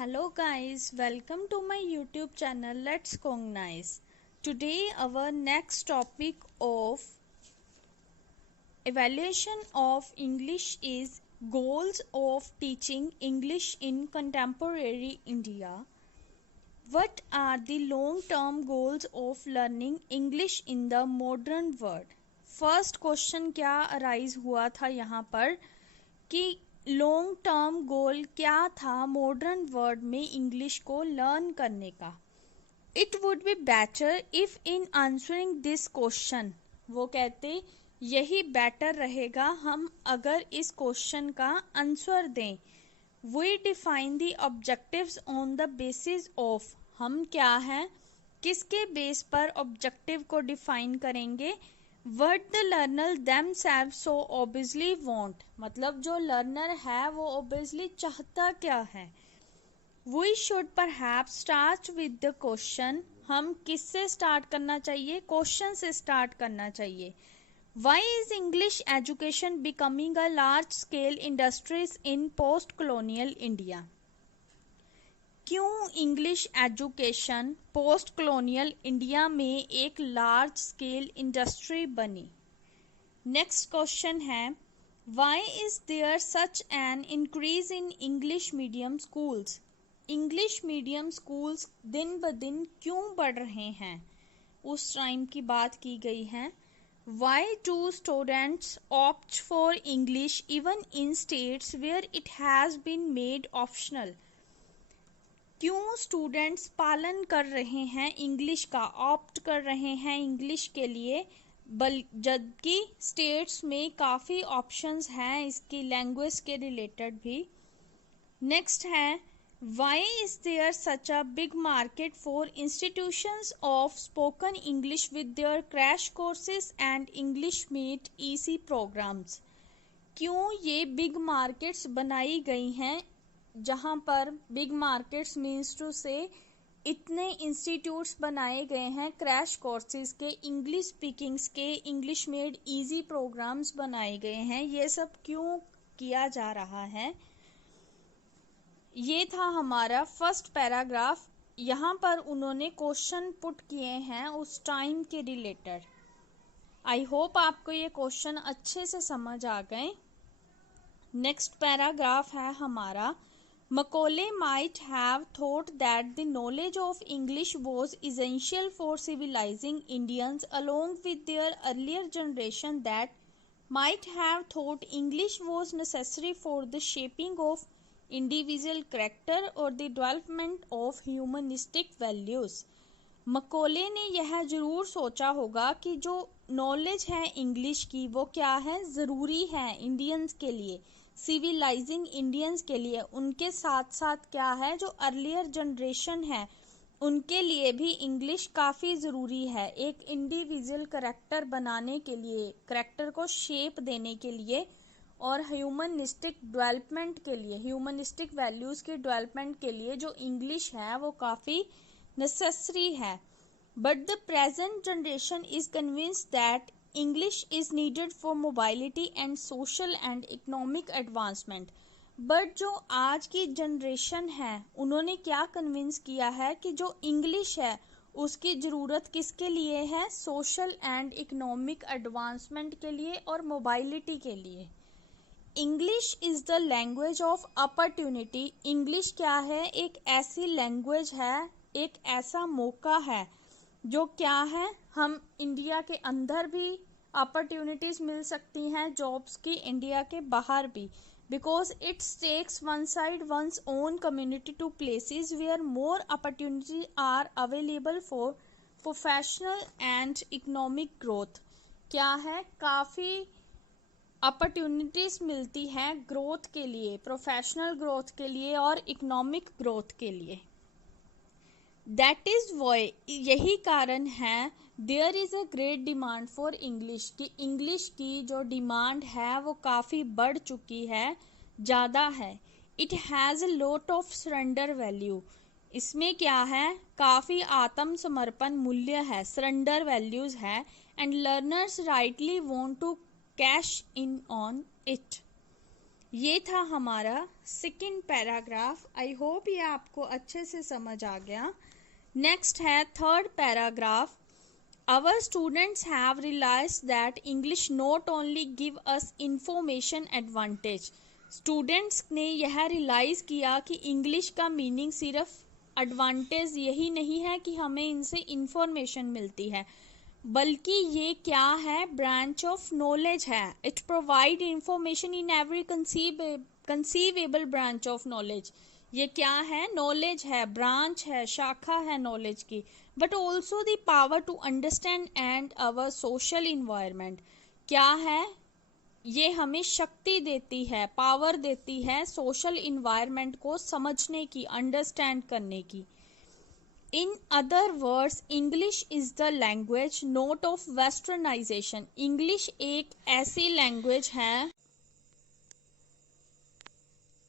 Hello guys, welcome to my YouTube channel Let's Cognize. Today our next topic of evaluation of English is goals of teaching English in contemporary India. What are the long-term goals of learning English in the modern world? First question क्या arise हुआ था यहाँ पर कि long term goal क्या था modern world में English को लर्न करने का. It would be better if in answering this question, वो कहते यही बेटर रहेगा हम अगर इस क्वेश्चन का आंसर दें. We define the objectives on the basis of, हम क्या हैं किसके बेस पर ऑब्जेक्टिव को डिफाइन करेंगे. What the learner themselves so obviously want, मतलब जो लर्नर है वो obviously चाहता क्या है. We should perhaps start with the question, हम किससे स्टार्ट करना चाहिए, क्वेश्चन से स्टार्ट करना चाहिए. Why is English education becoming a large scale industries in post colonial India? क्यों English education post colonial India में एक लार्ज स्केल इंडस्ट्री बनी. नेक्स्ट क्वेश्चन है why is there such an increase in English medium schools. English medium schools दिन ब दिन क्यों बढ़ रहे हैं, उस टाइम की बात की गई है. Why do students opt for English even in states where it has been made optional. क्यों स्टूडेंट्स पालन कर रहे हैं इंग्लिश का, ऑप्ट कर रहे हैं इंग्लिश के लिए, जबकि स्टेट्स में काफ़ी ऑप्शंस हैं इसकी लैंग्वेज के रिलेटेड भी. नेक्स्ट है why is there such a big market for institutions of spoken English with their crash courses and English made easy programs. क्यों ये बिग मार्केट्स बनाई गई हैं जहाँ पर बिग मार्केट्स मीन्स टू से इतने इंस्टीट्यूट्स बनाए गए हैं क्रैश कोर्सेज के, इंग्लिश स्पीकिंग्स के, इंग्लिश मेड इजी प्रोग्राम्स बनाए गए हैं. ये सब क्यों किया जा रहा है. ये था हमारा फर्स्ट पैराग्राफ. यहाँ पर उन्होंने क्वेश्चन पुट किए हैं उस टाइम के रिलेटेड. आई होप आपको ये क्वेश्चन अच्छे से समझ आ गए. नेक्स्ट पैराग्राफ है हमारा Macaulay might have thought that the knowledge of English was essential for civilizing Indians along with their earlier generation that might have thought English was necessary for the shaping of individual character or the development of humanistic values. मकोले ने यह ज़रूर सोचा होगा कि जो knowledge है English की वो क्या है, ज़रूरी है इंडियंस के लिए, सिविलाइजिंग इंडियंस के लिए. उनके साथ साथ क्या है जो अर्लियर जनरेशन है उनके लिए भी इंग्लिश काफ़ी ज़रूरी है एक इंडिविजुअल करैक्टर बनाने के लिए, करैक्टर को शेप देने के लिए और ह्यूमनिस्टिक डेवलपमेंट के लिए, ह्यूमनिस्टिक वैल्यूज़ के डेवलपमेंट के लिए जो इंग्लिश है वो काफ़ी नेसेसरी है. But the present generation is convinced that English is needed for mobility and social and economic advancement. But जो आज की जनरेशन है उन्होंने क्या कन्विंस किया है कि जो इंग्लिश है उसकी ज़रूरत किसके लिए है, सोशल एंड इकोनॉमिक एडवांसमेंट के लिए और मोबाइलिटी के लिए. English is the language of opportunity. English क्या है, एक ऐसी लैंग्वेज है, एक ऐसा मौका है जो क्या है हम इंडिया के अंदर भी अपॉर्चुनिटीज़ मिल सकती हैं जॉब्स की, इंडिया के बाहर भी, because it's takes one side one's own community to places where more opportunity are available for professional and economic growth. क्या है, काफ़ी अपॉर्चुनिटीज़ मिलती हैं ग्रोथ के लिए, प्रोफेशनल ग्रोथ के लिए और इकोनॉमिक ग्रोथ के लिए. दैट इज़ वाई, यही कारण है there is a great demand for English, कि इंग्लिश की जो डिमांड है वो काफ़ी बढ़ चुकी है, ज़्यादा है. It has a lot of surrender value. इसमें क्या है, काफ़ी आत्मसमर्पण मूल्य है, सरेंडर वैल्यूज़ है. And learners rightly want to cash in on it. ये था हमारा सेकंड पैराग्राफ। आई होप ये आपको अच्छे से समझ आ गया। नेक्स्ट है third paragraph. Our students have realized that English not only give us information advantage. Students ने यह रियलाइज़ किया कि इंग्लिश का मीनिंग सिर्फ एडवांटेज यही नहीं है कि हमें इनसे इंफॉर्मेशन मिलती है, बल्कि ये क्या है, ब्रांच ऑफ नॉलेज है। It provide information in every conceivable branch of knowledge. ये क्या है, नॉलेज है, ब्रांच है, शाखा है नॉलेज की। But also the power to understand and our social environment. क्या है, ये हमें शक्ति देती है, पावर देती है सोशल इन्वायरमेंट को समझने की, अंडरस्टैंड करने की। In other words, English is the language not of westernization. English एक ऐसी लैंग्वेज है,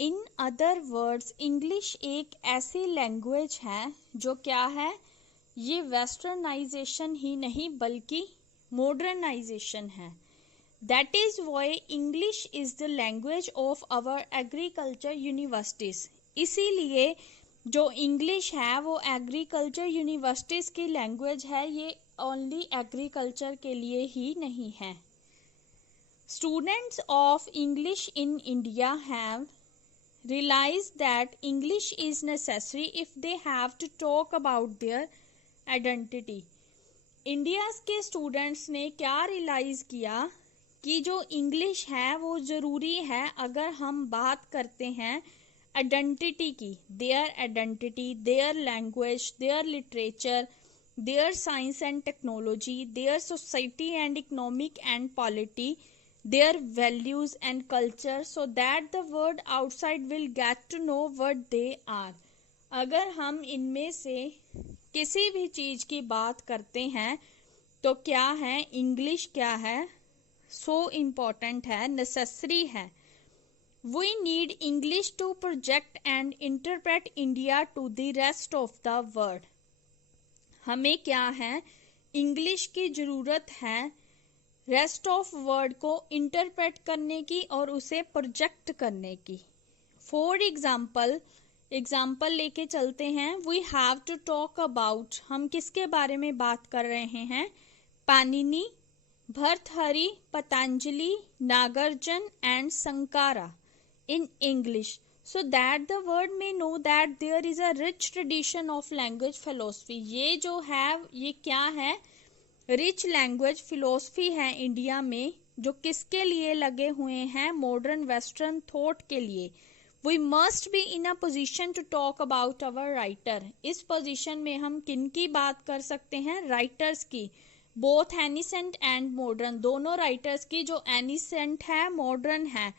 इन अदर वर्ड्स इंग्लिश एक ऐसी लैंग्वेज है जो क्या है, ये वेस्टर्नाइजेशन ही नहीं बल्कि मॉडर्नाइजेशन है। That is why English is the language of our agriculture universities. इसीलिए जो इंग्लिश है वो एग्रीकल्चर यूनिवर्सिटीज की लैंग्वेज है, ये ओनली एग्रीकल्चर के लिए ही नहीं है। Students of English in India have realize that English is necessary if they have to talk about their identity. India के स्टूडेंट्स ने क्या रियलाइज़ किया कि जो इंग्लिश है वो ज़रूरी है अगर हम बात करते हैं आइडेंटिटी की, their identity, their language, their literature, their science and technology, their society and economic and polity, their values and culture, so that the world outside will get to know what they are. अगर हम इनमें से किसी भी चीज़ की बात करते हैं तो क्या है, इंग्लिश क्या है, सो इम्पॉर्टेंट है, नेसेसरी है। We need English to project and interpret India to the rest of the world. हमें क्या है, इंग्लिश की ज़रूरत है रेस्ट ऑफ वर्ड को इंटरप्रेट करने की और उसे प्रोजेक्ट करने की। फॉर एग्जाम्पल लेके चलते हैं। We have to talk about, हम किसके बारे में बात कर रहे हैं, Panini, Bhartrihari, Patanjali, Nagarjuna and Shankara in English, so that the world may know that there is a rich tradition of language philosophy. ये जो है ये क्या है, रिच लैंग्वेज फिलोसफी है इंडिया में, जो किसके लिए लगे हुए हैं, मॉडर्न वेस्टर्न थॉट के लिए। We must be in a position to talk about our writer. इस पोजिशन में हम किन की बात कर सकते हैं, राइटर्स की, बोथ एनिसेंट एंड मॉडर्न, दोनों राइटर्स की, जो एनिसेंट है, मॉडर्न है,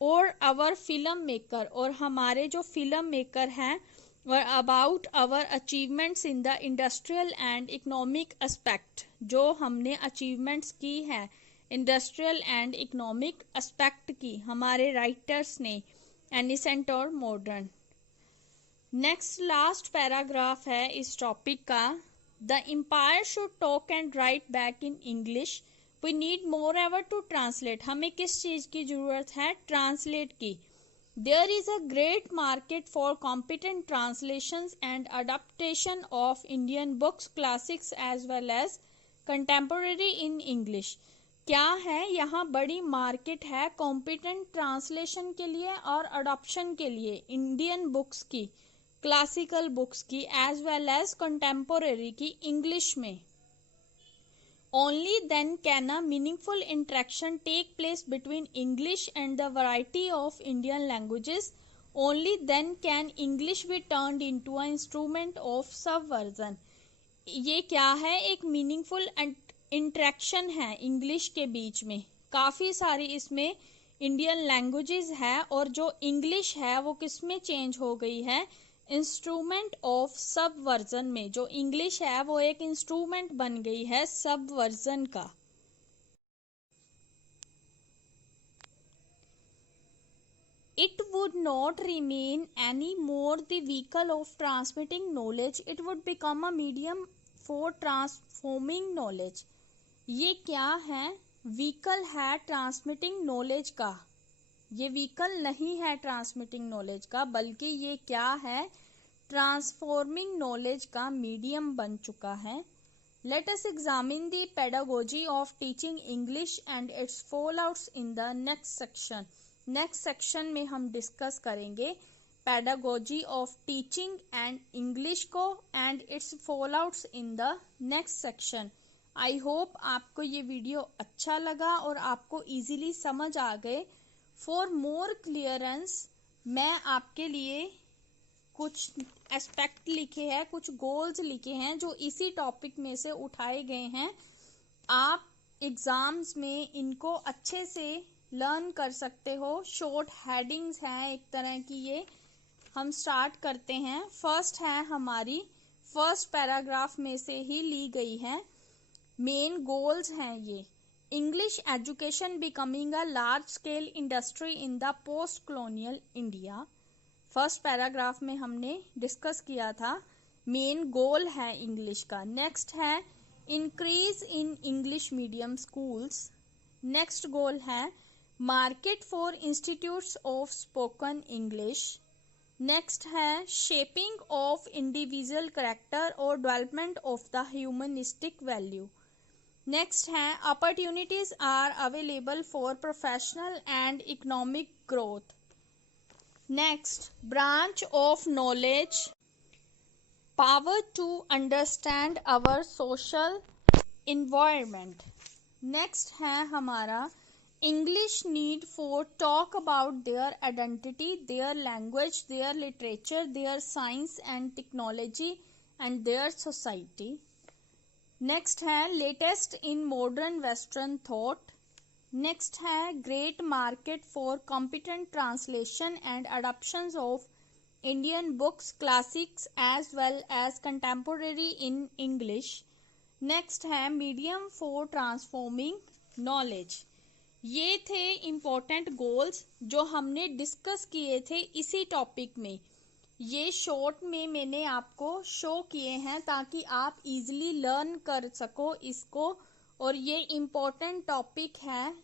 और अवर फिल्म मेकर, और हमारे जो फिल्म मेकर हैं, और about our achievements in the industrial and economic aspect, जो हमने अचीवमेंट्स की है इंडस्ट्रियल एंड इकोनॉमिक एस्पेक्ट की, हमारे राइटर्स ने, एनिसेंट और मॉडर्न। नेक्स्ट लास्ट पैराग्राफ है इस टॉपिक का। The empire should talk and write back in English. We need more ever to translate. हमें किस चीज़ की ज़रूरत है, ट्रांसलेट की। There is a great market for competent translations and adaptation of Indian books, classics as well as contemporary in English. क्या है, यहाँ बड़ी मार्केट है कॉम्पिटेंट ट्रांसलेशन के लिए और अडॉप्शन के लिए, इंडियन बुक्स की, क्लासिकल बुक्स की, एज वेल एज कंटेम्पोरेरी की इंग्लिश में। Only then can a meaningful interaction take place between English and the variety of Indian languages. Only then can English be turned into an instrument of subversion. ये क्या है, एक meaningful interaction है English के बीच में। काफ़ी सारी इसमें इंडियन लैंग्वेजेस है और जो इंग्लिश है वो किस में चेंज हो गई है, इंस्ट्रूमेंट ऑफ सबवर्जन में। जो इंग्लिश है वो एक इंस्ट्रूमेंट बन गई है सबवर्जन का। It would not remain any more the vehicle of transmitting knowledge. It would become a medium for transforming knowledge. ये क्या है, व्हीकल है ट्रांसमिटिंग नॉलेज का, ये व्हीकल नहीं है ट्रांसमिटिंग नॉलेज का, बल्कि ये क्या है, ट्रांसफॉर्मिंग नॉलेज का मीडियम बन चुका है। Let us examine the pedagogy of teaching English and its fallouts in the next section. Next section में हम डिस्कस करेंगे pedagogy of teaching and English को and its fallouts in the next section. I hope आपको ये video अच्छा लगा और आपको इजीली समझ आ गए। फॉर मोर क्लियरेंस मैं आपके लिए कुछ एस्पेक्ट लिखे हैं, कुछ गोल्स लिखे हैं जो इसी टॉपिक में से उठाए गए हैं। आप एग्जाम्स में इनको अच्छे से लर्न कर सकते हो। शॉर्ट हेडिंग्स हैं एक तरह की। ये हम स्टार्ट करते हैं। फर्स्ट है हमारी, फर्स्ट पैराग्राफ में से ही ली गई है। मेन गोल्स हैं ये, English education becoming a large scale industry in the post colonial India. First paragraph में हमने डिस्कस किया था, मेन गोल है इंग्लिश का। नेक्स्ट है increase in English medium schools. Next goal है market for institutes of spoken English. Next है shaping of individual character और development of the humanistic value. Next है opportunities are available for professional and economic growth. Next branch of knowledge, power to understand our social environment. Next है हमारा English need for talk about their identity, their language, their literature, their science and technology and there society. Next है latest in modern western thought. Next है great market for competent translation and adoptions of Indian books, classics as well as contemporary in English. Next है medium for transforming knowledge. ये थे important goals जो हमने discuss किए थे इसी topic में। ये शॉर्ट में मैंने आपको शो किए हैं ताकि आप इजीली लर्न कर सको इसको, और ये इम्पोर्टेंट टॉपिक है।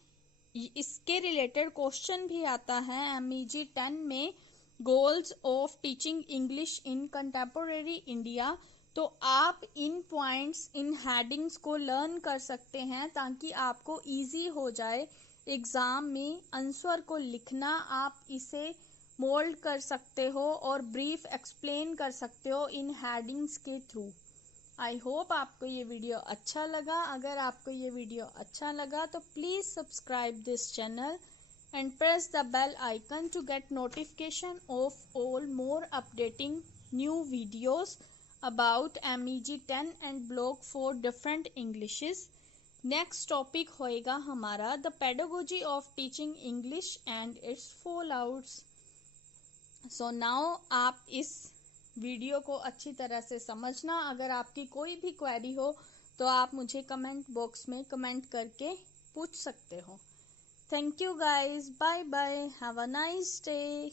इसके रिलेटेड क्वेश्चन भी आता है MEG 10 में, goals of teaching English in contemporary India. तो आप इन पॉइंट्स, इन हेडिंग्स को लर्न कर सकते हैं ताकि आपको इजी हो जाए एग्जाम में आंसर को लिखना। आप इसे मोल्ड कर सकते हो और ब्रीफ एक्सप्लेन कर सकते हो इन हेडिंग्स के थ्रू। आई होप आपको ये वीडियो अच्छा लगा। अगर आपको ये वीडियो अच्छा लगा तो please subscribe this channel and press the bell icon to get notification of all more updating new videos about MEG 10 and blog for different Englishes. Next topic होएगा हमारा the pedagogy of teaching English and its fallouts. So now आप इस video को अच्छी तरह से समझना। अगर आपकी कोई भी क्वेरी हो तो आप मुझे कमेंट बॉक्स में कमेंट करके पूछ सकते हो। Thank you guys, bye bye, have a nice day.